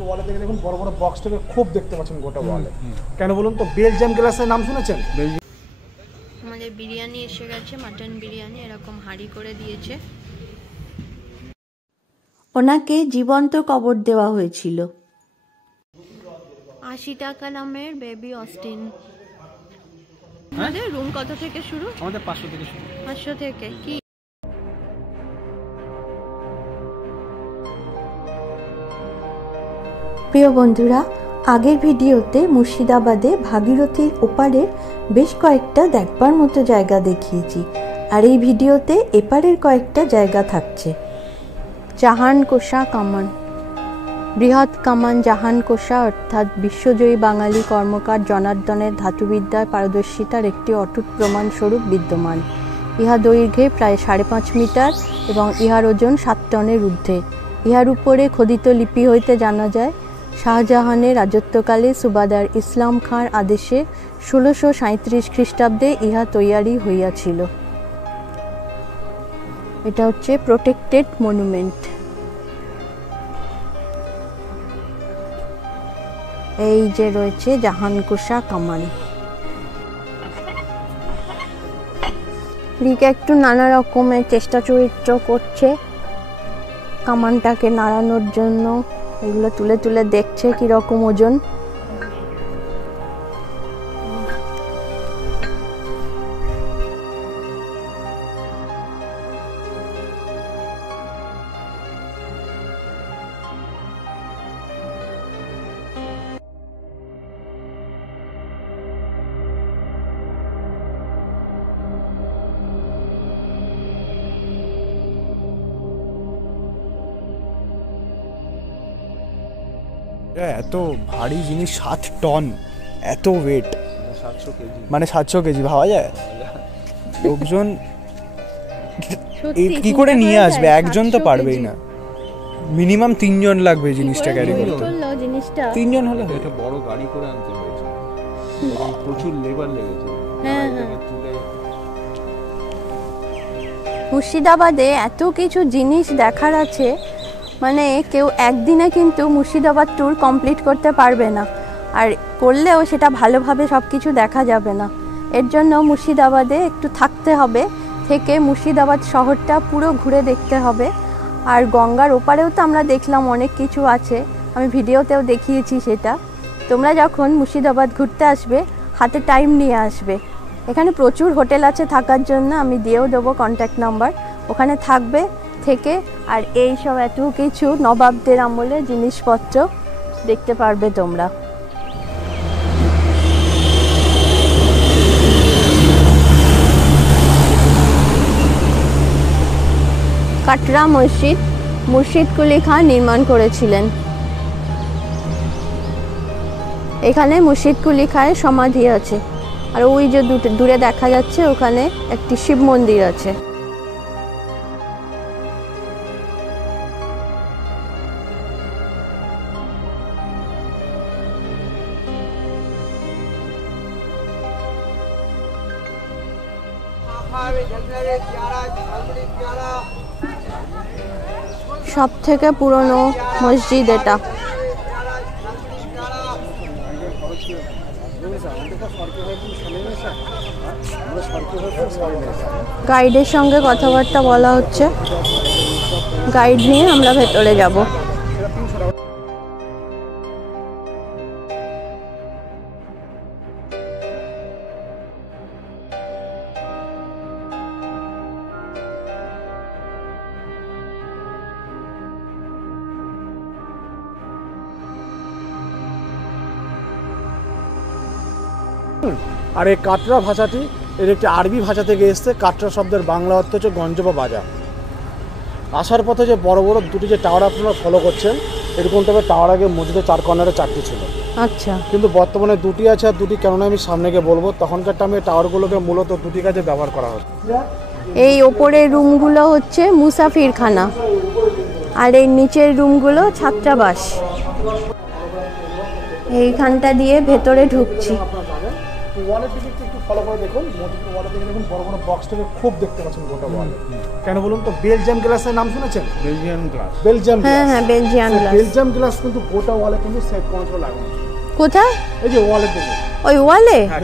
মসজিদের ওয়ালে থেকে দেখুন বড় বড় বক্স থেকে খুব দেখতে পাচ্ছেন গোটা ওয়ালে। কেন বলুন তো? বেলজিয়াম গ্লাসের নাম শুনেছেন? আমাদের বিরিয়ানি এসে গেছে, মাটন বিরিয়ানি এরকম হাঁড়ি করে দিয়েছে। ওনাকে জীবন্ত কবর দেওয়া হয়েছিল। 80 টাকা দামের বেবি অস্টিন। আমাদের রুম কত থেকে শুরু? আমাদের 500 থেকে শুরু। 500 থেকে। কি প্রিয় বন্ধুরা, আগের ভিডিওতে মুর্শিদাবাদে ভাগীরথীর ওপারের বেশ কয়েকটা দেখবার মতো জায়গা দেখিয়েছি, আর এই ভিডিওতে এপারের কয়েকটা জায়গা থাকছে। জাহানকোষা কামান, বৃহৎ কামান জাহানকোষা অর্থাৎ বিশ্বজয়ী বাঙালি কর্মকার জনার্দনের ধাতুবিদ্যায় পারদর্শিতার একটি অটুট প্রমাণস্বরূপ বিদ্যমান। ইহা দৈর্ঘ্যে প্রায় 5.5 মিটার এবং ইহার ওজন 7 টনের ঊর্ধ্বে। ইহার উপরে খোদিত লিপি হইতে জানা যায়, শাহজাহানের রাজত্বকালে সুবাদার ইসলাম খাঁর আদেশে 1637 খ্রিস্টাব্দে ইহা তৈয়ারি হইয়াছিল। এটা হচ্ছে প্রোটেক্টেড মনুমেন্ট। এই যে রয়েছে জাহানকোষা কামান। রিকা একটু নানা রকমের চেষ্টা চরিত্র করছে কামানটাকে নাড়ানোর জন্য। এগুলো তুলে তুলে দেখছে কিরকম ওজন। এত ভারী জিনিস, 7 টন, এত ওয়েট, 700 কেজি, মানে 700 কেজি ভাবা যায়? লোকজন কি করে নিয়ে আসবে? একজন তো পারবেই না, মিনিমাম 3 জন লাগবে জিনিসটা ক্যারি করতে। 3 জন হলে এটা বড় গাড়ি করে আনতে হয়েছে, প্রচুর লেবার লেগেছে। মুর্শিদাবাদে এত কিছু জিনিস দেখার আছে, মানে কেউ একদিনে কিন্তু মুর্শিদাবাদ ট্যুর কমপ্লিট করতে পারবে না, আর করলেও সেটা ভালোভাবে সব কিছু দেখা যাবে না। এর জন্য মুর্শিদাবাদে একটু থাকতে হবে, থেকে মুর্শিদাবাদ শহরটা পুরো ঘুরে দেখতে হবে। আর গঙ্গার ওপারেও তো আমরা দেখলাম অনেক কিছু আছে, আমি ভিডিওতেও দেখিয়েছি সেটা। তোমরা যখন মুর্শিদাবাদ ঘুরতে আসবে হাতে টাইম নিয়ে আসবে। এখানে প্রচুর হোটেল আছে থাকার জন্য, আমি দিয়েও দেবো কন্ট্যাক্ট নাম্বার, ওখানে থাকবে থেকে আর এই সব এত কিছু নবাবদের আমলে জিনিসপত্র দেখতে পারবে তোমরা। কাটরা মসজিদ মুর্শিদ কুলি খান নির্মাণ করেছিলেন। এখানে মুর্শিদ কুলি খানের সমাধি আছে, আর ওই যে দূরে দেখা যাচ্ছে ওখানে একটি শিব মন্দির আছে। সব থেকে পুরনো মসজিদ এটা। গাইডের সঙ্গে কথাবার্তা বলা হচ্ছে, গাইড নিয়ে আমরা ভেতরে যাব। আর এই কাটরা ভাষাটি এর একটি আরবি ভাষা থেকে এসছে। কাটরা শব্দের বাংলা অর্থ হচ্ছে গঞ্জ বা বাজার। আসার পথে যে বড় বড় দুটি যে টাওয়ার আপনারা ফলো করছেন, এরকম টাইপের টাওয়ার আগে মসজিদের 4 কর্নারে 4টি ছিল। আচ্ছা, কিন্তু বর্তমানে 2টি আছে, আর 2টি কেননা আমি সামনে গিয়ে বলবো। তখনকার টাইমে টাওয়ারগুলোকে মূলত 2টি কাজে ব্যবহার করা হতো। এই ওপরের রুমগুলো হচ্ছে মুসাফিরখানা, আর এই নিচের রুমগুলো ছাত্রাবাস। এইখানটা দিয়ে ভেতরে ঢুকছি। ফলো করে দেখুন, মসজিদের ওয়ালে দেখে দেখুন বড় বড় বক্স থেকে খুব দেখতে পাচ্ছেন গোটা ওয়ালে। কেন বলুন তো, বেলজিয়াম গ্লাসের নাম শুনেছেন? Belgian glass. বেলজিয়াম হ্যাঁ গ্লাস, হ্যাঁ বেলজিয়ান গ্লাস। বেলজিয়াম গ্লাস কিন্তু গোটা ওয়ালে কিন্তু সেট কন্ট্রোল লাগানো ছিল। কোথায়? এই যে ওয়ালের দিকে, ওই ওয়ালে? হ্যাঁ,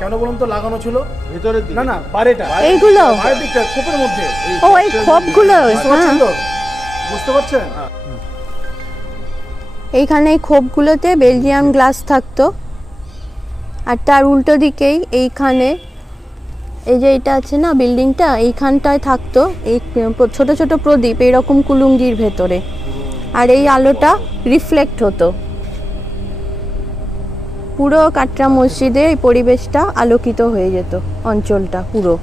কেন বলুন তো লাগানো ছিল? ভেতরের দিকে না না, বাইরেটা, এইগুলো? বাইরের দিকটা খোপের মধ্যে। ও এই খোপগুলো? বুঝতে পারছেন তো? বুঝতে পারছেন? এইখানে এই খোপগুলোতে বেলজিয়াম গ্লাস থাকতো, আর তার উল্টো দিকেই এইখানে এই যে এটা আছে না বিল্ডিংটা, এইখানটায় থাকতো এই ছোট ছোট প্রদীপ এইরকম কুলুঙ্গির ভেতরে, আর এই আলোটা রিফ্লেক্ট হতো। পুরো কাটরা মসজিদে এই পরিবেশটা আলোকিত হয়ে যেত, অঞ্চলটা পুরো।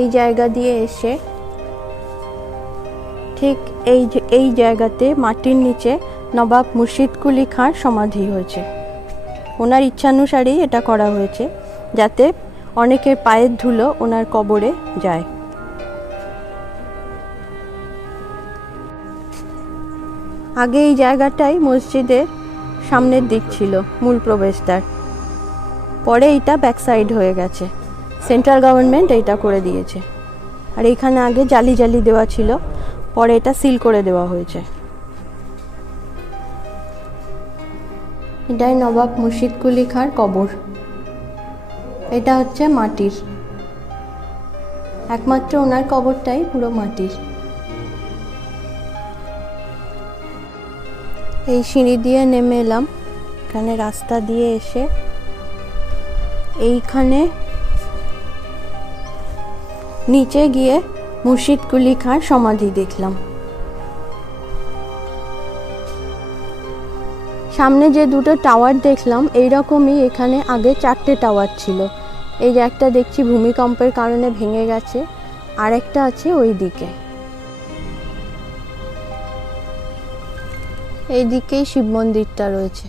এই জায়গা দিয়ে এসে ঠিক এই জায়গাতে মাটির নিচে নবাব মুর্শিদ কুলি খাঁর সমাধি হয়েছে। ওনার ইচ্ছানুসারেই এটা করা হয়েছে, যাতে অনেকের পায়ের ধুলো ওনার কবরে যায়। আগে এই জায়গাটাই মসজিদের সামনের দিক ছিল, মূল প্রবেশদ্বার। পরে এটা ব্যাক সাইড হয়ে গেছে, সেন্ট্রাল গভর্নমেন্ট এইটা করে দিয়েছে। আর এইখানে আগে জালি জালি দেওয়া ছিল, পরে এটা সিল করে দেওয়া হয়েছে। এটাই নবাব মুর্শিদ কুলি খাঁর কবর। এটা হচ্ছে মাটির, একমাত্র ওনার কবরটাই পুরো মাটির। এই সিঁড়ি দিয়ে নেমে এলাম, এখানে রাস্তা দিয়ে এসে এইখানে নিচে গিয়ে মুর্শিদ কুলি খাঁর সমাধি দেখলাম। সামনে যে দুটো টাওয়ার দেখলাম, এইরকমই এখানে আগে 4টে টাওয়ার ছিল। এই যে একটা দেখছি ভূমিকম্পের কারণে ভেঙে গেছে, আর একটা আছে ওই দিকে। এই দিকেই শিব মন্দিরটা রয়েছে।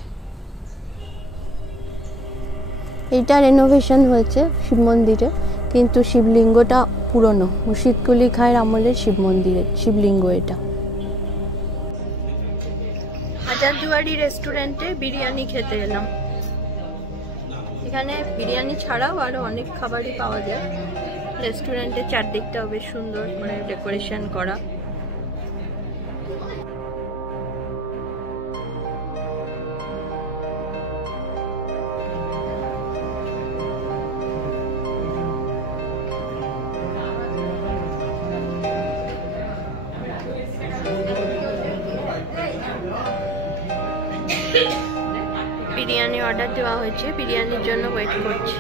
এইটা রেনোভেশন হয়েছে শিব মন্দিরে, কিন্তু শিবলিঙ্গটা পুরনো, মুর্শিদ কুলি খাঁর আমলের শিব মন্দিরের শিবলিঙ্গ এটা। হাজারদুয়ারি রেস্টুরেন্টে বিরিয়ানি খেতে এলাম। এখানে বিরিয়ানি ছাড়াও আরো অনেক খাবারই পাওয়া যায়। রেস্টুরেন্টের চারদিকটাও বেশ সুন্দর করে ডেকোরেশন করা। বিরিয়ানি অর্ডার দেওয়া হয়েছে, বিরিয়ানির জন্য ওয়েট করছি।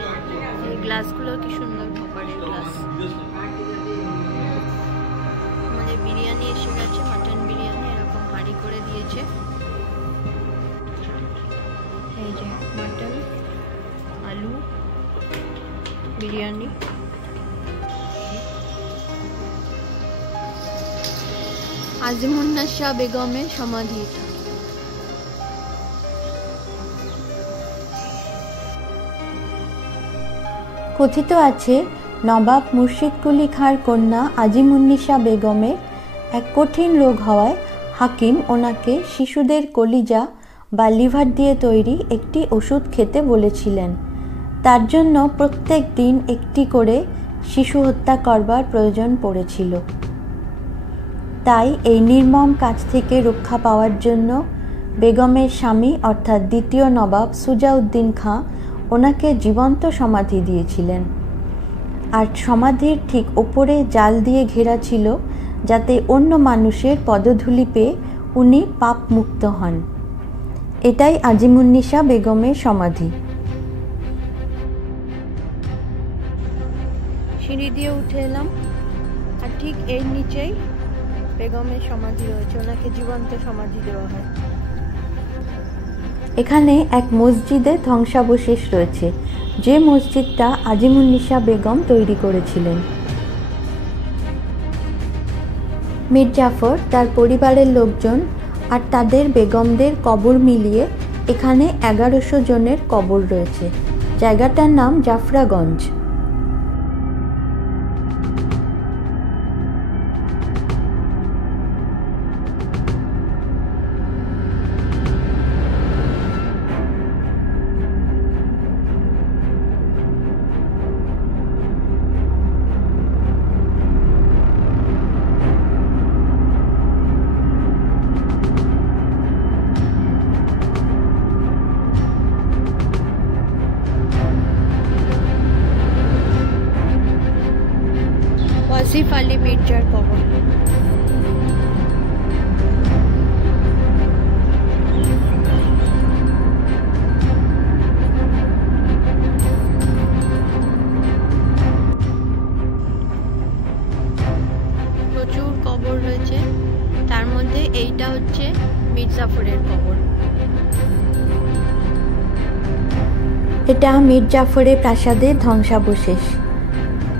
এই গ্লাসগুলো কি সুন্দর খাবারের গ্লাস। আমাদের বিরিয়ানি এসে গেছে, মাটন বিরিয়ানি এরকম হাঁড়ি করে দিয়েছে। এই যে মাটন, আলু, বিরিয়ানি। আজিমুন্নাসা বেগমের সমাধি। কথিত আছে নবাব মুর্শিদ কুলি খাঁর কন্যা আজিমুন্নিসা বেগমের এক কঠিন রোগ হওয়ায় হাকিম ওনাকে শিশুদের কলিজা বা লিভার দিয়ে তৈরি একটি ওষুধ খেতে বলেছিলেন। তার জন্য প্রত্যেক দিন একটি করে শিশু হত্যা করবার প্রয়োজন পড়েছিল। তাই এই নির্মম কাজ থেকে রক্ষা পাওয়ার জন্য বেগমের স্বামী অর্থাৎ দ্বিতীয় নবাব সুজাউদ্দিন খাঁ ওনাকে জীবন্ত সমাধি দিয়েছিলেন। আর সমাধির ঠিক ওপরে জাল দিয়ে ঘেরা ছিল, যাতে অন্য মানুষের পদধূলি পেয়ে উনি পাপ মুক্ত হন। এটাই আজিমুন্নিসা বেগমের সমাধি। সিঁড়ি দিয়ে উঠে এলাম, আর ঠিক এর নিচেই বেগমের সমাধি রয়েছে। ওনাকে জীবন্ত সমাধি দেওয়া হয়। এখানে এক মসজিদে ধ্বংসাবশেষ রয়েছে, যে মসজিদটা আজিমুন্নিসা বেগম তৈরি করেছিলেন। মীর জাফর, তার পরিবারের লোকজন আর তাদের বেগমদের কবর মিলিয়ে এখানে 1100 জনের কবর রয়েছে। জায়গাটার নাম জাফরাগঞ্জ। আসিফ আলী মির্জার কবর। প্রচুর কবর রয়েছে, তার মধ্যে এইটা হচ্ছে মীর জাফরের কবর। এটা মীর জাফরের প্রাসাদের ধ্বংসাবশেষ।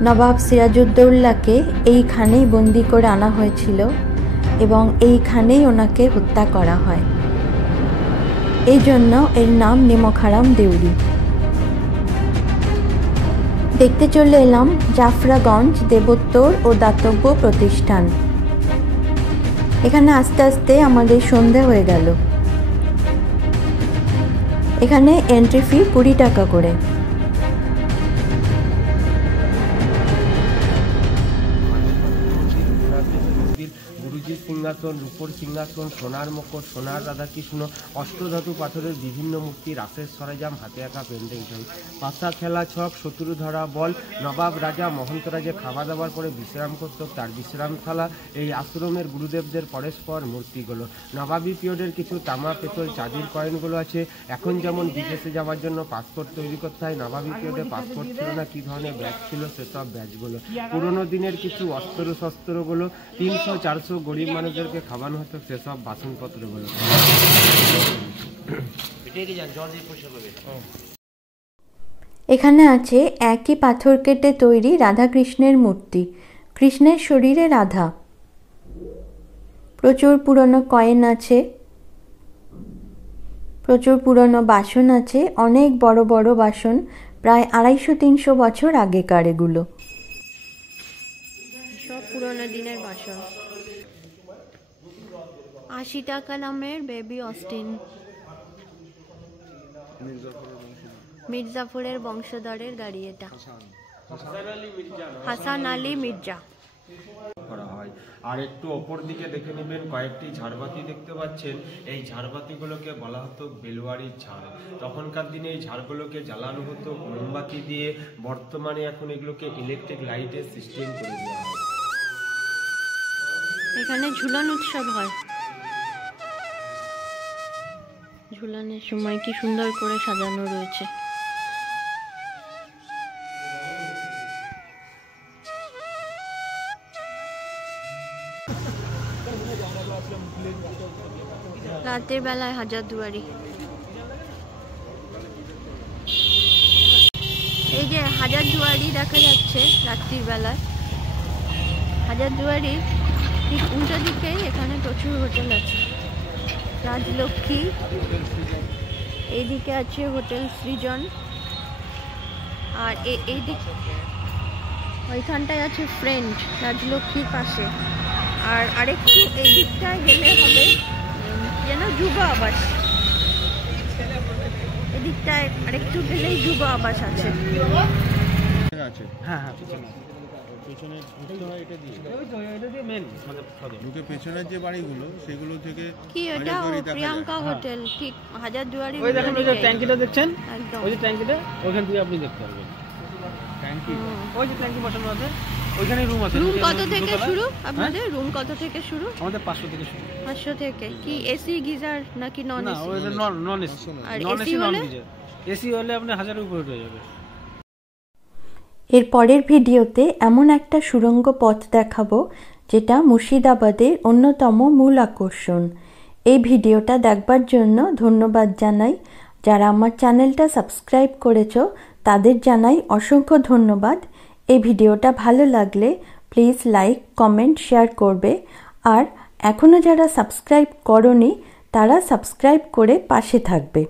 নবাব সিরাজউদ্দৌলাকে এইখানেই বন্দি করে আনা হয়েছিল এবং এইখানেই ওনাকে হত্যা করা হয়। এই জন্য এর নাম নিমকহারাম দেউরি। দেখতে চলে এলাম জাফরাগঞ্জ দেবোত্তর ও দাতব্য প্রতিষ্ঠান। এখানে আস্তে আস্তে আমাদের সন্ধে হয়ে গেল। এখানে এন্ট্রি ফি 20 টাকা করে। গুরুজির সিংহাসন, রূপোর সিংহাসন, সোনার মুকুট, সোনার রাধাকৃষ্ণ, অষ্টধাতু পাথরের বিভিন্ন মূর্তি, রাসের সরঞ্জাম, হাতে আঁকা পেন্টিং, পাশা খেলা ছক, শত্রু ধরা বল, নবাব রাজা মহন্তরা যে খাওয়া দাওয়ার পরে বিশ্রাম করত তার বিশ্রামশালা, এই আশ্রমের গুরুদেবদের পরস্পর মূর্তিগুলো, নবাবী পিরিয়ডের কিছু তামা পেতল চাঁদির কয়েনগুলো আছে। এখন যেমন বিদেশে যাওয়ার জন্য পাসপোর্ট তৈরি করতে হয়, নবাবী পিরিয়ডে পাসপোর্ট ছিল না, কী ধরনের ব্যাজ ছিল সেসব ব্যাজগুলো, পুরোনো দিনের কিছু অস্ত্র শস্ত্রগুলো, 300-400 গরিব মানুষদেরকে খাওয়ানো হতো সেসব বাসনপত্রগুলো। এখানে আছে একই পাথর কেটে তৈরি রাধাকৃষ্ণের মূর্তি, কৃষ্ণের শরীরে রাধা। প্রচুর পুরনো কয়েন আছে, প্রচুর পুরনো বাসন আছে, অনেক বড় বড় বাসন, প্রায় 250-300 বছর আগেকার এগুলো। সব পুরোনো দিনের বাসন। 80 টাকা দামের বেবি অস্টিন, মীর জাফরের বংশধরের গাড়ি এটা। হাসান আলী মির্জা করা হয়। আর একটু ওপর দিকে দেখে নেবেন কয়েকটি ঝাড়বাতি দেখতে পাচ্ছেন। এই ঝাড়বাতিগুলোকে বলা হতো বেলওয়ারির ঝাড়। তখনকার দিনে এই ঝাড়গুলোকে জ্বালানো হতো মোমবাতি দিয়ে। বর্তমানে এখন এগুলোকে ইলেকট্রিক লাইটের সিস্টেম করে দেওয়া হয়। এখানে ঝুলন উৎসব হয়। ঝুলানের সময় কি সুন্দর করে সাজানো রয়েছে। রাতের বেলায় হাজারদুয়ারি, এই যে হাজারদুয়ারি দেখা যাচ্ছে রাত্রির বেলায়। হাজারদুয়ারির ঠিক উল্টো দিকে এখানে প্রচুর হোটেল আছে। রাজলক্ষ্মী, এইদিকে আছে হোটেল সৃজন, আর এই দিক ওইখানটায় আছে ফ্রেন্ড রাজলক্ষ্মীর পাশে। আর আরেকটু এই দিকটায় গেলে হবে যেন যুব আবাস, এদিকটায় আরেকটু গেলেই যুব আবাস আছে। হ্যাঁ হ্যাঁ, পেছনে ঢুকতে হয় এটা দিয়ে, এটা দিয়ে মেন মানে ঢুকে পেছনের যে বাড়িগুলো সেগুলো থেকে কি এটা প্রিয়াঙ্কা হোটেল, ঠিক হাজারদুয়ারি। ওই দেখেন ওই যে ট্যাঙ্কিটা দেখছেন, একদম ওই যে ট্যাঙ্কিটা, ওইখান থেকে আপনি দেখতে পারবেন ট্যাঙ্কি, ওই যে ট্যাঙ্কি বসানো আছে ওইখানে রুম আছে। রুম কত থেকে শুরু আপনাদের? রুম কত থেকে শুরু? আমাদের 500 থেকে শুরু। 500 থেকে। কি এসি গিজার নাকি নন না, এসি? ওই নন এসি। আর নন এসি এসি নন হলে? গিজার। এসি হলে আপনি 1000 উপরে উঠে যাবে। এর পরের ভিডিওতে এমন একটা সুড়ঙ্গ পথ দেখাবো যেটা মুর্শিদাবাদের অন্যতম মূল আকর্ষণ। এই ভিডিওটা দেখবার জন্য ধন্যবাদ জানাই। যারা আমার চ্যানেলটা সাবস্ক্রাইব করেছো তাদের জানাই অসংখ্য ধন্যবাদ। এই ভিডিওটা ভালো লাগলে প্লিজ লাইক, কমেন্ট, শেয়ার করবে। আর এখনও যারা সাবস্ক্রাইব করোনি তারা সাবস্ক্রাইব করে পাশে থাকবে।